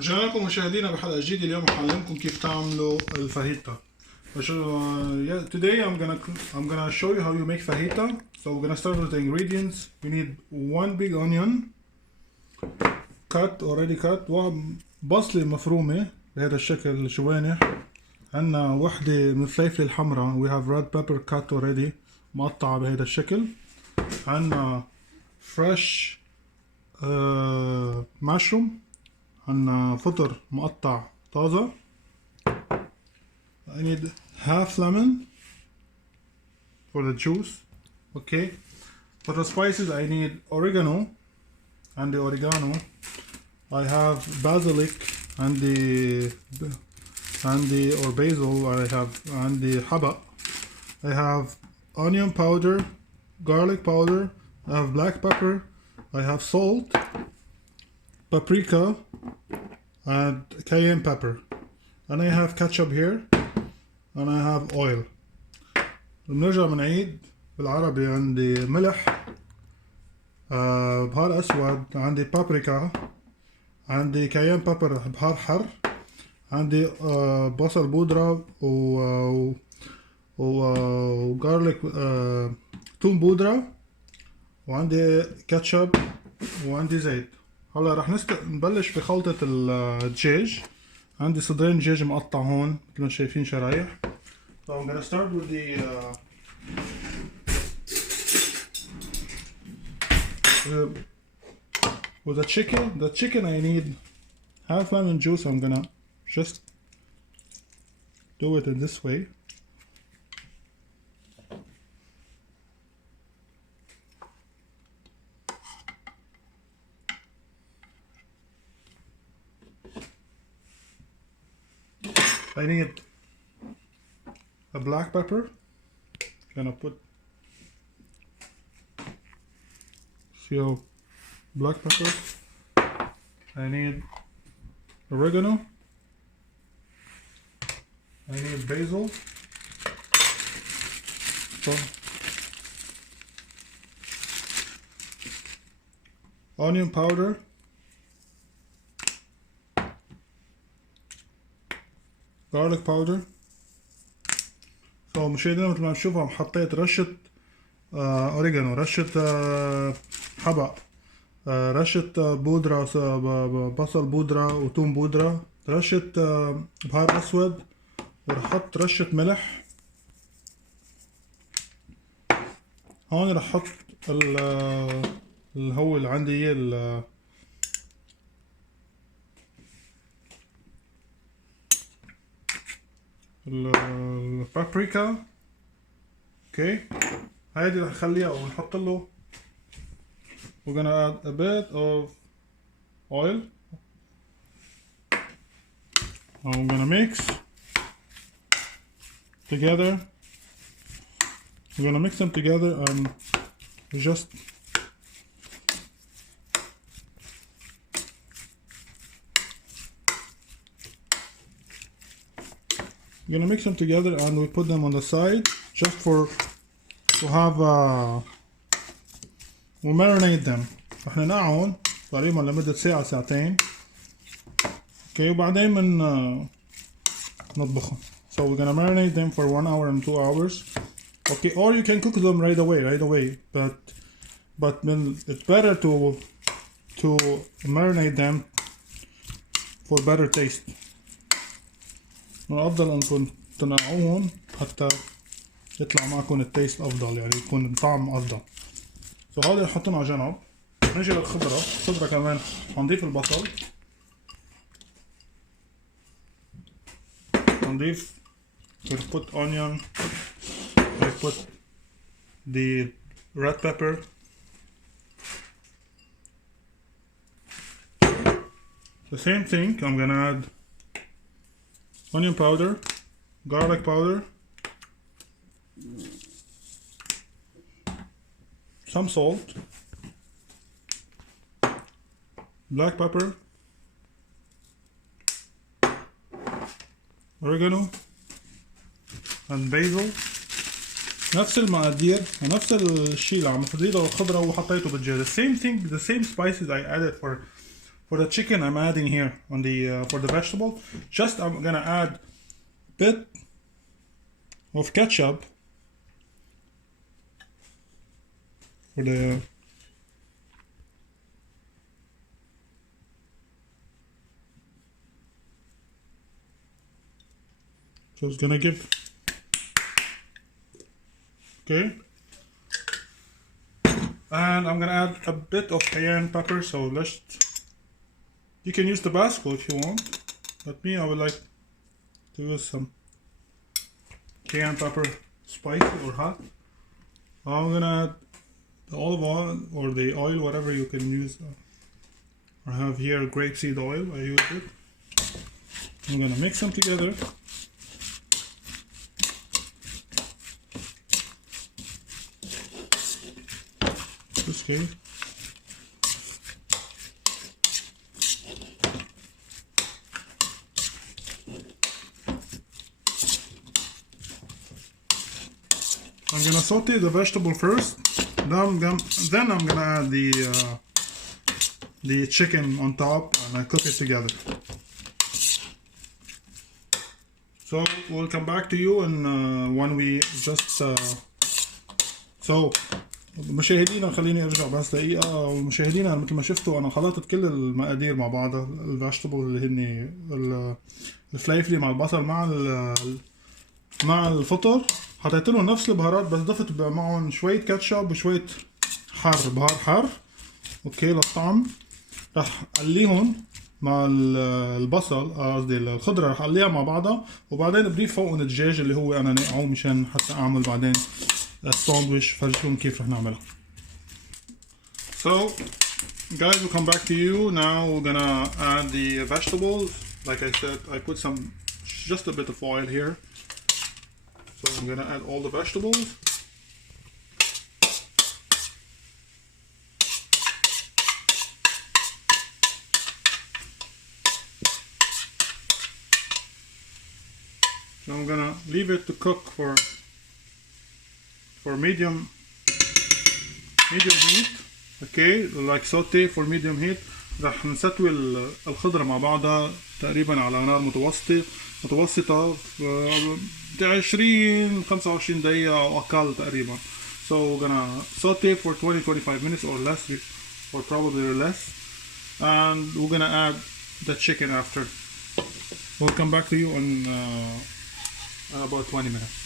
رجعنا لكم مشاهدينا بحلقة جديدة. اليوم هعلمكم كيف تعملوا الفاهيتا. Today I'm gonna show you how you make fajita. So we're gonna start with the ingredients. We need 1 big onion already cut, بصلة مفرومة بهذا الشكل شوانح. عندنا وحدة من الفلفل الحمراء. We have red pepper cut already مقطعة بهذا الشكل. عندنا fresh mushroom. عندنا فطر مقطع طازة. I need half lemon for the juice. Okay. For the spices I need oregano. عندي oregano. I have basilic. عندي or basil. عندي حبق. I have onion powder, garlic powder. I have black pepper. I have salt, paprika, and cayenne pepper. And I have ketchup here. And I have oil. بنرجع بنعيد بالعربي. عندي ملح، بهار اسود، عندي بابريكا، عندي كايان بابر بهار حر، عندي بصل بودرة وغارليك توم بودرة، وعندي كاتشب، وعندي زيت. هلا رح نبلش بخلطة الدجاج. عندي صدرين دجاج مقطع هون مثل ما شايفين شرايح. So I'm gonna start with the chicken. The chicken I need half lemon juice. I'm gonna just do it in this way. I need a black pepper. Gonna put black pepper. I need oregano. I need basil. So, onion powder. garlic powder. مشاهدينا مثل ما نشوفها حطيت رشة اوريجانو، رشة حبق، رشة بودرة بصل بودرة وتوم بودرة، رشة بهار اسود، ورح احط رشة ملح. هون رح احط اللي هو اللي عندي البابريكا. اوكي، هيدي رح نخليها ونحط له. we're gonna add a bit of oil. I'm gonna mix together. We're gonna mix them together and just we're gonna mix them together and we put them on the side just to have we marinate them. رح ننقعهم تقريبا لمدة ساعة ساعتين. اوكي، وبعدين نطبخهم. So we're gonna marinate them for 1 hour and 2 hours. Okay, or you can cook them right away. But it's better to marinate them for better taste. من الأفضل أنكم تنقعوهم حتى يطلع معكم التيست أفضل، يعني يكون الطعم أفضل. هذا نحطهم على جنب. نجي للخضرة كمان هنضيف البصل. هنضيف we'll put onion. I put the red pepper. The same thing, I'm gonna add onion powder, garlic powder, some salt, black pepper, oregano, and basil. نفس المقادير ونفس الشيء اللي عم نزيده الخضرة وحطيته بالدجاج. The same thing, the same spices I added for the chicken I'm adding here on the for the vegetable. Just I'm gonna add a bit of ketchup for the so it's gonna give okay. And I'm gonna add a bit of cayenne pepper, so you can use Tabasco if you want, but me I would like to use some cayenne pepper, spicy or hot. I'm gonna add the olive oil or the oil, whatever you can use. I have here grapeseed oil, I use it. I'm gonna mix them together. Okay. I'm gonna saute the vegetable first. Then I'm gonna add the chicken on top, and I cook it together. So we'll come back to you and when we just so مشاهدينا خليني ارجع بس دقيقة. مشاهدينا مثل ما شفتوا انا خلطت كل المقادير مع بعضها، الفيجيتابل اللي هن الفليفلي مع البصل مع الفطر، حطيت لهم نفس البهارات بس ضفت معهم شوية كاتشب وشوية بهار حار اوكي للطعم. رح قليهم مع البصل قصدي الخضرة، رح قليها مع بعضها وبعدين بضيف فوقهم الدجاج اللي هو انا ناقعه مشان حتى اعمل بعدين الساندويش. فرجيكم كيف رح نعملها. So guys, we'll come back to you now. We're gonna add the vegetables. Like I said, I put just a bit of oil here. So I'm gonna add all the vegetables. So I'm gonna leave it to cook for medium heat. Okay, like saute for medium heat. رح نسوي الخضرة مع بعضها تقريبا على نار متوسطة 20-25 دقيقة أو أقل تقريبا. So we're gonna saute for 20-25 minutes or less, or probably less, and we're gonna add the chicken after. We'll come back to you in about 20 minutes.